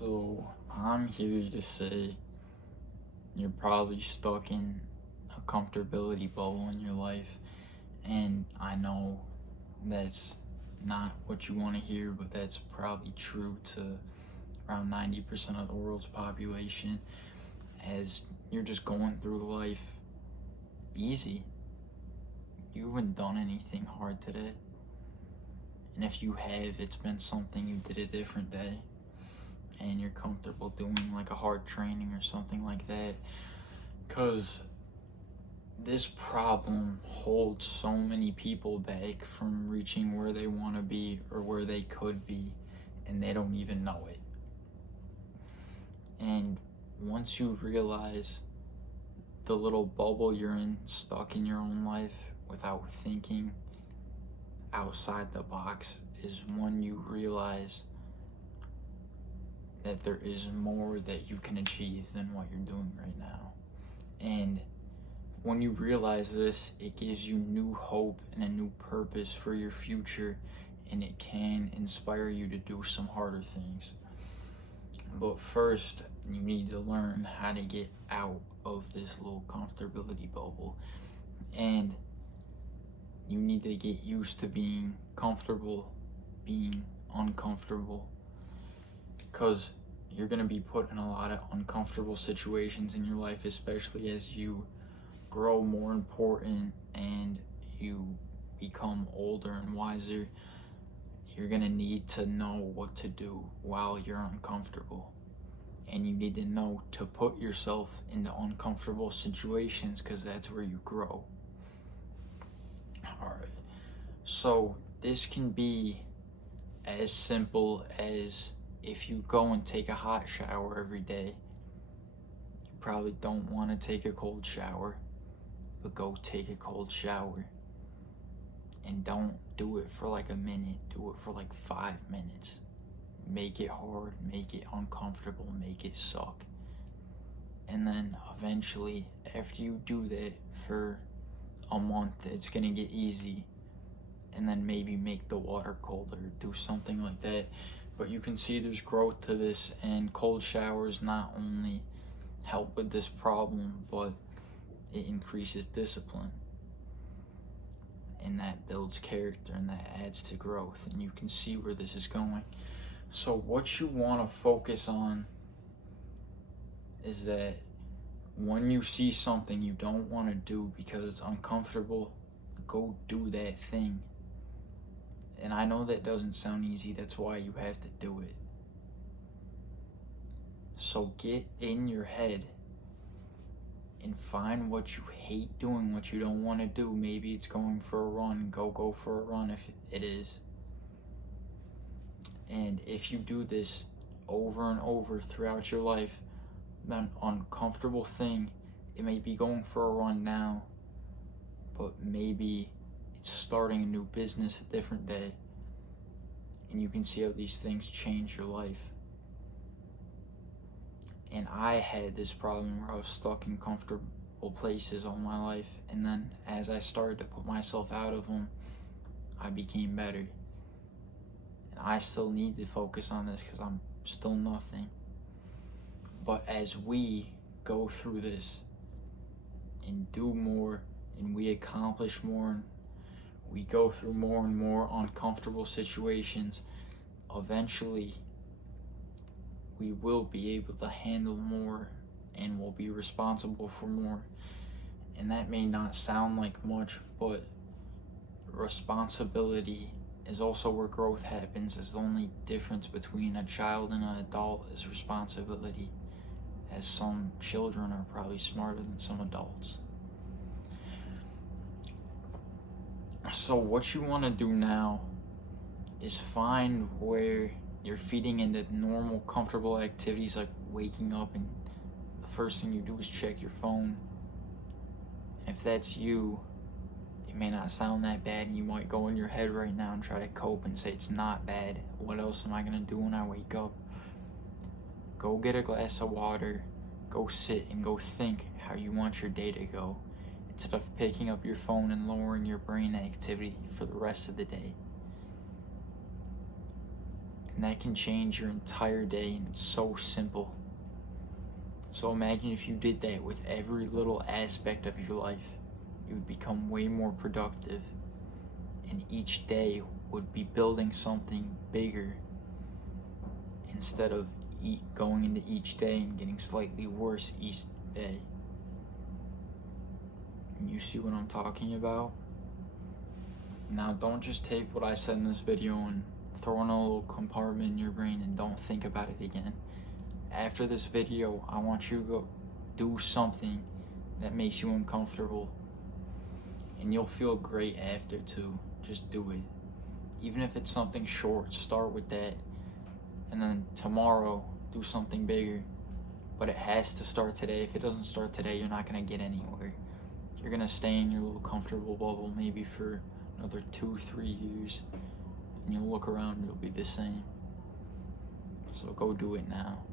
So I'm here to say you're probably stuck in a comfortability bubble in your life, and I know that's not what you want to hear, but that's probably true to around 90% of the world's population, as you're just going through life easy. You haven't done anything hard today, and if you have, it's been something you did a different day and you're comfortable doing, like a hard training or something like that, because this problem holds so many people back from reaching where they want to be or where they could be, and they don't even know it. And once you realize the little bubble you're in, stuck in your own life without thinking outside the box, is when you realize that there is more that you can achieve than what you're doing right now. And when you realize this, it gives you new hope and a new purpose for your future, and it can inspire you to do some harder things. But first, you need to learn how to get out of this little comfortability bubble, and you need to get used to being comfortable, being uncomfortable, because you're going to be put in a lot of uncomfortable situations in your life, especially as you grow more important and you become older and wiser. You're going to need to know what to do while you're uncomfortable, and you need to know to put yourself into uncomfortable situations, because that's where you grow. Alright, so this can be as simple as, if you go and take a hot shower every day, you probably don't want to take a cold shower, but go take a cold shower. And don't do it for like a minute, do it for like 5 minutes. Make it hard, make it uncomfortable, make it suck. And then eventually, after you do that for a month, it's gonna get easy. And then maybe make the water colder, do something like that. But you can see there's growth to this, and cold showers not only help with this problem, but it increases discipline, and that builds character, and that adds to growth, and you can see where this is going. So what you want to focus on is that when you see something you don't want to do because it's uncomfortable, go do that thing. And I know that doesn't sound easy, that's why you have to do it. So get in your head and find what you hate doing, what you don't want to do. Maybe it's going for a run. Go for a run if it is. And if you do this over and over throughout your life, an uncomfortable thing, it may be going for a run now, but maybe it's starting a new business a different day, and you can see how these things change your life. And I had this problem where I was stuck in comfortable places all my life, and then as I started to put myself out of them, I became better. And I still need to focus on this because I'm still nothing. But as we go through this and do more, and we accomplish more, and we go through more and more uncomfortable situations, eventually we will be able to handle more, and will be responsible for more. And that may not sound like much, but responsibility is also where growth happens. As the only difference between a child and an adult is responsibility, as some children are probably smarter than some adults. So what you want to do now is find where you're feeding into normal, comfortable activities, like waking up and the first thing you do is check your phone. And if that's you, it may not sound that bad, and you might go in your head right now and try to cope and say it's not bad. What else am I going to do when I wake up? Go get a glass of water, go sit and go think how you want your day to go, instead of picking up your phone and lowering your brain activity for the rest of the day. And that can change your entire day, and it's so simple. So imagine if you did that with every little aspect of your life. You would become way more productive, and each day would be building something bigger instead of going into each day and getting slightly worse each day. And you see what I'm talking about? Now, don't just take what I said in this video and throw in a little compartment in your brain and don't think about it again. After this video, I want you to go do something that makes you uncomfortable, and you'll feel great after too. Just do it. Even if it's something short, start with that, and then tomorrow do something bigger. But it has to start today. If it doesn't start today, you're not gonna get anywhere. You're gonna stay in your little comfortable bubble maybe for another 2-3 years, and you'll look around and you'll be the same. So go do it now.